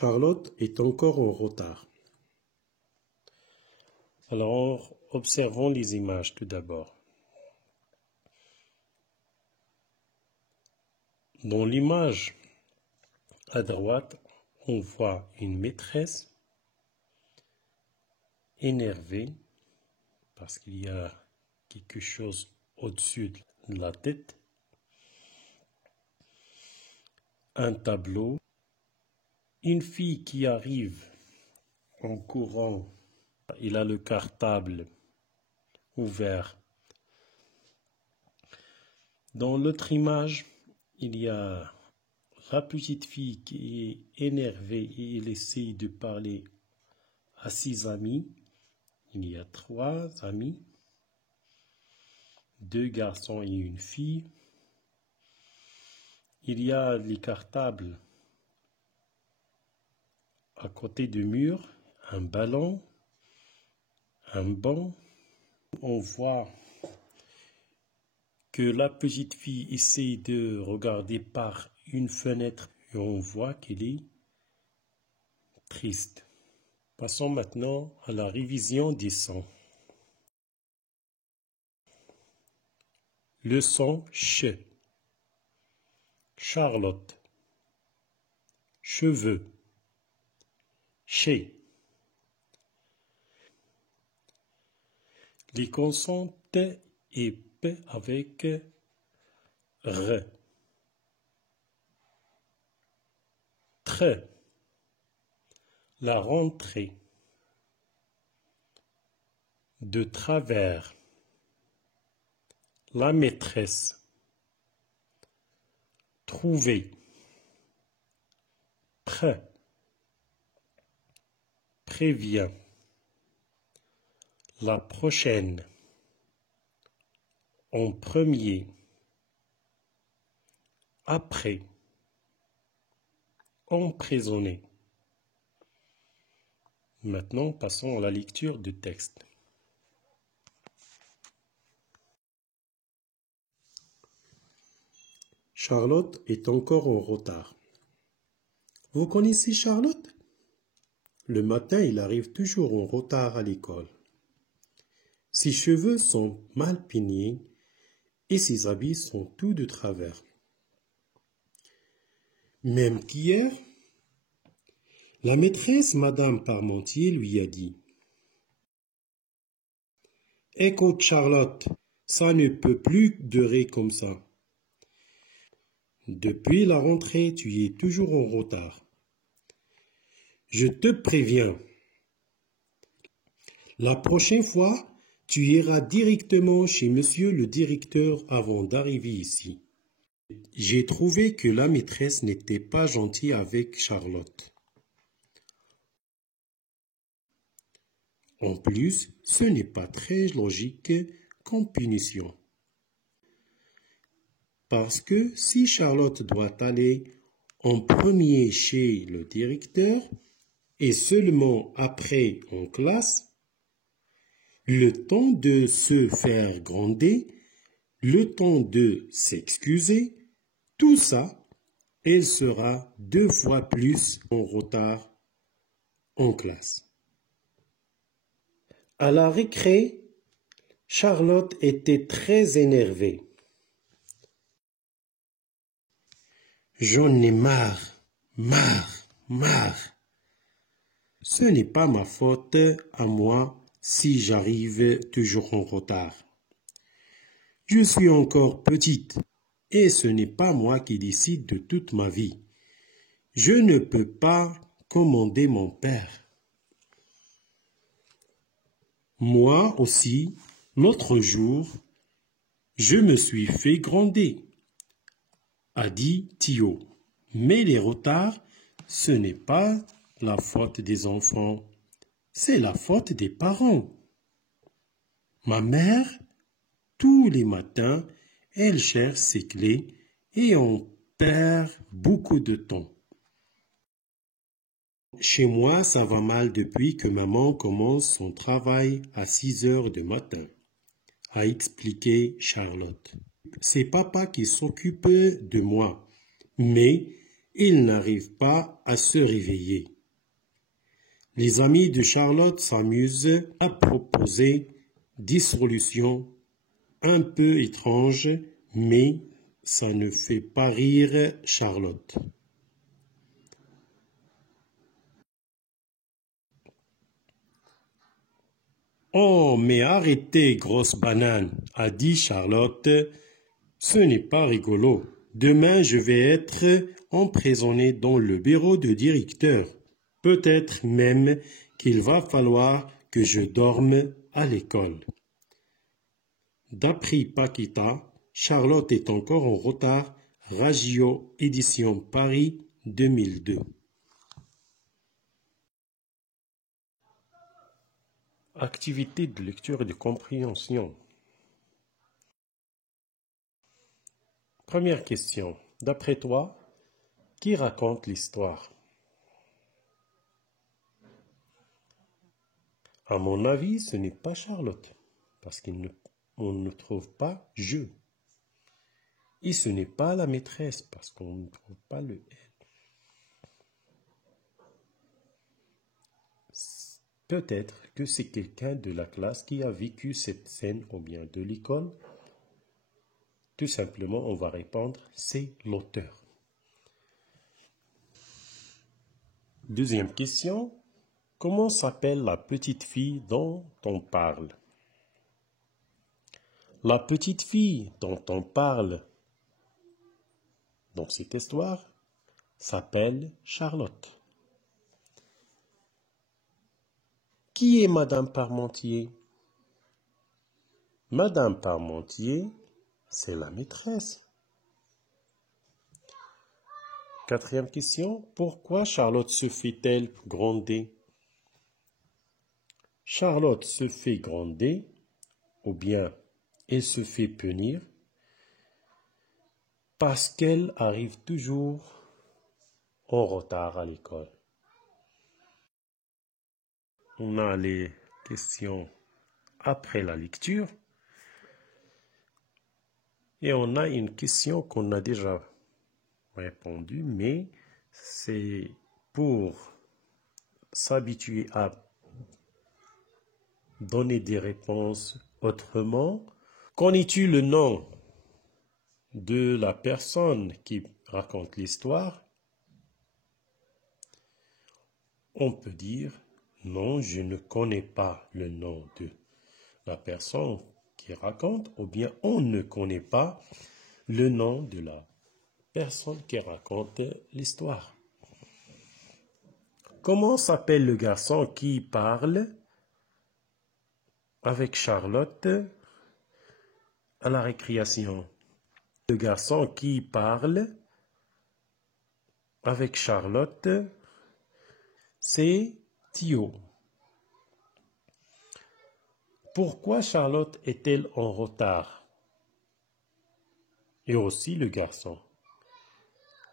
Charlotte est encore en retard. Alors, observons les images tout d'abord. Dans l'image à droite, on voit une maîtresse énervée parce qu'il y a quelque chose au-dessus de la tête. Un tableau. Une fille qui arrive en courant. Il a le cartable ouvert. Dans l'autre image, il y a la petite fille qui est énervée et elle essaie de parler à ses amis. Il y a 3 amis, 2 garçons et une fille. Il y a les cartables à côté du mur, un ballon, un banc. On voit que la petite fille essaie de regarder par une fenêtre et on voit qu'elle est triste. Passons maintenant à la révision des sons. Le son ch. Charlotte. Cheveux. Chez. Les consonnes T et P avec R. Trait. La rentrée. De travers. La maîtresse. Trouver. Prêt. Prévient. La prochaine. En premier. Après. Emprisonné. Maintenant, passons à la lecture du texte. Charlotte est encore en retard. Vous connaissez Charlotte? Le matin, il arrive toujours en retard à l'école. Ses cheveux sont mal peignés et ses habits sont tout de travers. Même qu'hier, la maîtresse, Madame Parmentier, lui a dit « Écoute Charlotte, ça ne peut plus durer comme ça. Depuis la rentrée, tu es toujours en retard. Je te préviens, la prochaine fois, tu iras directement chez monsieur le directeur avant d'arriver ici. » J'ai trouvé que la maîtresse n'était pas gentille avec Charlotte. En plus, ce n'est pas très logique comme punition. Parce que si Charlotte doit aller en premier chez le directeur et seulement après en classe, le temps de se faire gronder, le temps de s'excuser, tout ça, elle sera 2 fois plus en retard en classe. À la récré, Charlotte était très énervée. J'en ai marre. Ce n'est pas ma faute à moi si j'arrive toujours en retard. Je suis encore petite et ce n'est pas moi qui décide de toute ma vie. Je ne peux pas commander mon père. Moi aussi, l'autre jour, je me suis fait gronder, a dit Thio. Mais les retards, ce n'est pas la faute des enfants, c'est la faute des parents. Ma mère, tous les matins, elle cherche ses clés et on perd beaucoup de temps. Chez moi, ça va mal depuis que maman commence son travail à 6 heures du matin, a expliqué Charlotte. C'est papa qui s'occupe de moi, mais il n'arrive pas à se réveiller. Les amis de Charlotte s'amusent à proposer des solutions un peu étranges, mais ça ne fait pas rire Charlotte. Oh, mais arrêtez, grosse banane, a dit Charlotte. Ce n'est pas rigolo. Demain, je vais être emprisonnée dans le bureau de directeur. Peut-être même qu'il va falloir que je dorme à l'école. D'après Paquita, Charlotte est encore en retard. Radio Édition Paris 2002. Activité de lecture et de compréhension. Première question. D'après toi, qui raconte l'histoire? À mon avis, ce n'est pas Charlotte, parce qu'on ne trouve pas « je ». Et ce n'est pas la maîtresse, parce qu'on ne trouve pas le « elle ». Peut-être que c'est quelqu'un de la classe qui a vécu cette scène ou bien de l'école. Tout simplement, on va répondre, c'est l'auteur. Deuxième question, comment s'appelle la petite fille dont on parle? La petite fille dont on parle dans cette histoire s'appelle Charlotte. Qui est Madame Parmentier? Madame Parmentier, c'est la maîtresse. Quatrième question, pourquoi Charlotte se fait-elle gronder? Charlotte se fait gronder, ou bien elle se fait punir, parce qu'elle arrive toujours en retard à l'école. On a les questions après la lecture. Et on a une question qu'on a déjà répondu, mais c'est pour s'habituer à donner des réponses autrement. Connais-tu le nom de la personne qui raconte l'histoire? On peut dire non, je ne connais pas le nom de la personne qui raconte, ou bien on ne connaît pas le nom de la personne qui raconte l'histoire. Comment s'appelle le garçon qui parle avec Charlotte à la récréation? Le garçon qui parle avec Charlotte, c'est Théo. Pourquoi Charlotte est-elle en retard? Et aussi le garçon.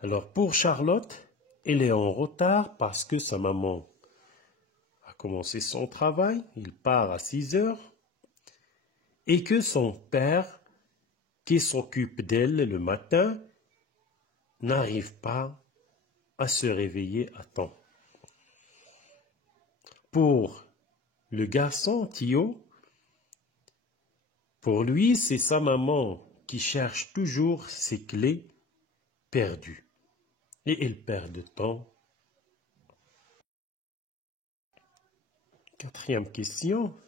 Alors pour Charlotte, elle est en retard parce que sa maman a commencé son travail, il part à 6 heures, et que son père, qui s'occupe d'elle le matin, n'arrive pas à se réveiller à temps. Pour le garçon Théo, pour lui, c'est sa maman qui cherche toujours ses clés perdues. Et il perd de temps. Quatrième question.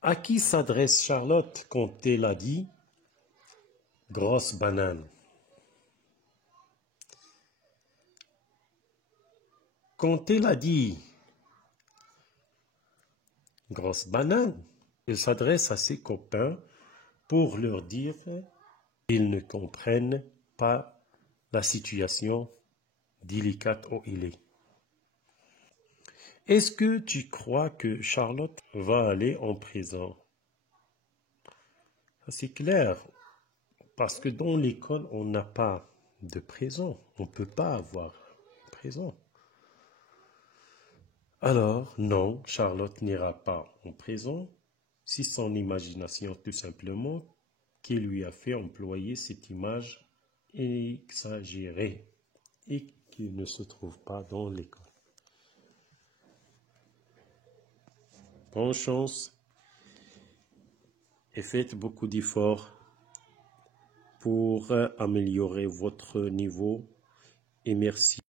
À qui s'adresse Charlotte quand elle a dit « grosse banane » ? Quand elle a dit « grosse banane », elle s'adresse à ses copains pour leur dire qu'ils ne comprennent pas la situation délicate où il est. Est-ce que tu crois que Charlotte va aller en prison? C'est clair, parce que dans l'école, on n'a pas de prison. On ne peut pas avoir une prison. Alors, non, Charlotte n'ira pas en prison. C'est son imagination tout simplement qui lui a fait employer cette image exagérés et qui ne se trouvent pas dans l'école. Bonne chance et faites beaucoup d'efforts pour améliorer votre niveau et merci.